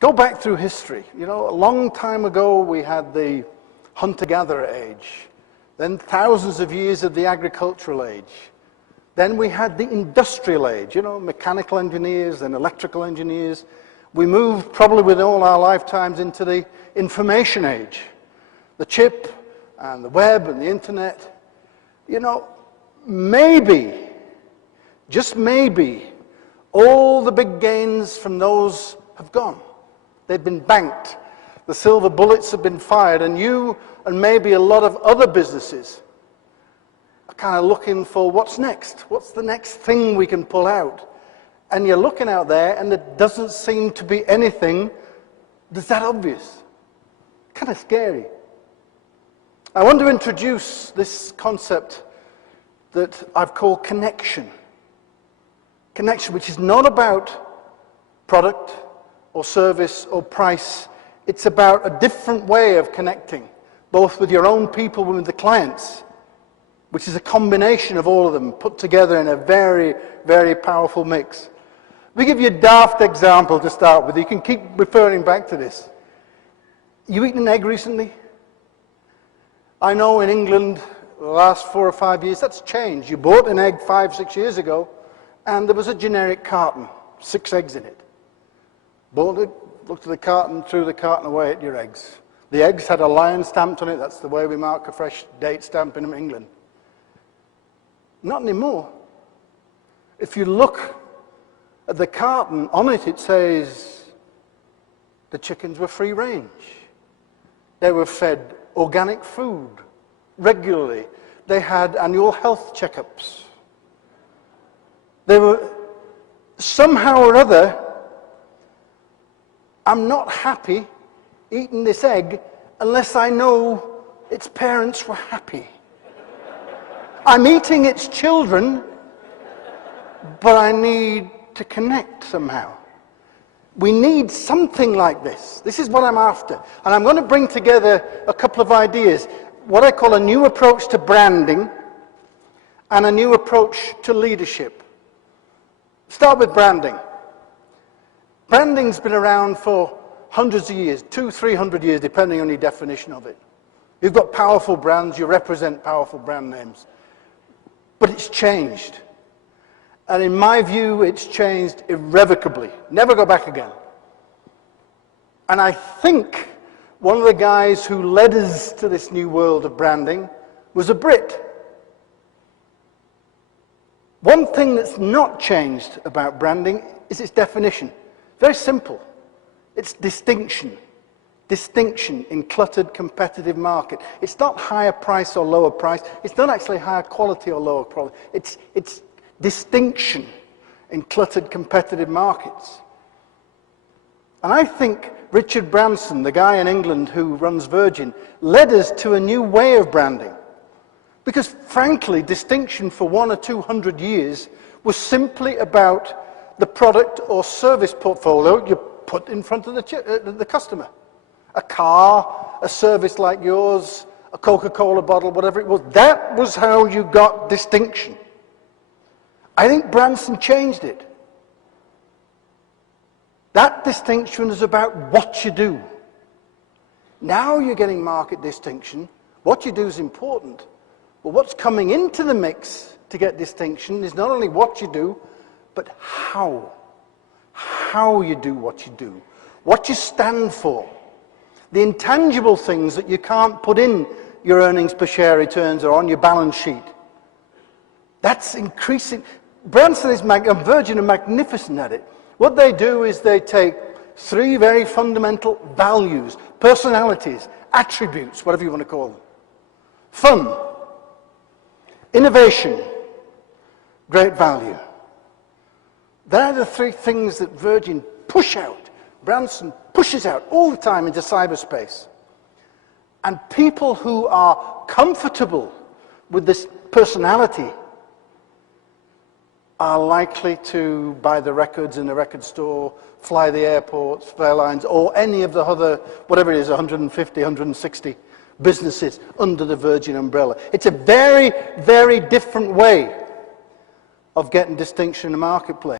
Go back through history. You know, a long time ago we had the hunter-gatherer age, then thousands of years of the agricultural age. Then we had the industrial age, you know, mechanical engineers and electrical engineers. We moved probably with all our lifetimes into the information age, the chip and the web and the internet. You know, maybe, just maybe, all the big gains from those have gone. They've been banked. The silver bullets have been fired, and you and maybe a lot of other businesses are kind of looking for what's next. What's the next thing we can pull out? And you're looking out there, and there doesn't seem to be anything that's that obvious. Kind of scary. I want to introduce this concept that I've called connection. Connection, which is not about product or service or price. It's about a different way of connecting, both with your own people and with the clients, which is a combination of all of them put together in a very, very powerful mix. Let me give you a daft example to start with. You can keep referring back to this. You eaten an egg recently? I know in England, the last 4 or 5 years, that's changed. You bought an egg 5, 6 years ago, and there was a generic carton, 6 eggs in it. Bought it, looked at the carton, threw the carton away at your eggs. The eggs had a lion stamped on it. That's the way we mark a fresh date stamp in England. Not anymore. If you look at the carton, on it, it says the chickens were free range. They were fed organic food regularly. They had annual health checkups. They were, somehow or other, I'm not happy eating this egg unless I know its parents were happy. I'm eating its children, but I need to connect somehow. We need something like this. This is what I'm after. And I'm going to bring together a couple of ideas. What I call a new approach to branding and a new approach to leadership. Start with branding. Branding's been around for hundreds of years, 200, 300 years, depending on your definition of it. You've got powerful brands, you represent powerful brand names. But it's changed. And in my view, it's changed irrevocably. Never go back again. And I think one of the guys who led us to this new world of branding was a Brit. One thing that's not changed about branding is its definition. Very simple. It's distinction. Distinction in cluttered, competitive market. It's not higher price or lower price. It's not actually higher quality or lower quality. It's distinction in cluttered, competitive markets. And I think Richard Branson, the guy in England who runs Virgin, led us to a new way of branding. Because frankly, distinction for 100 or 200 years was simply about the product or service portfolio you put in front of the customer. A car, a service like yours, a Coca-Cola bottle, whatever it was. That was how you got distinction. I think Branson changed it. That distinction is about what you do. Now you're getting market distinction. What you do is important. But what's coming into the mix to get distinction is not only what you do, but how. How you do what you do. What you stand for. The intangible things that you can't put in your earnings per share returns or on your balance sheet. That's increasing. Branson and Virgin are magnificent at it. What they do is they take 3 very fundamental values, personalities, attributes, whatever you want to call them. Fun, innovation, great value. They're the 3 things that Virgin push out. Branson pushes out all the time into cyberspace. And people who are comfortable with this personality are likely to buy the records in the record store, fly the airports, airlines, or any of the other, whatever it is, 150, 160 businesses under the Virgin umbrella. It's a very, very different way of getting distinction in the marketplace.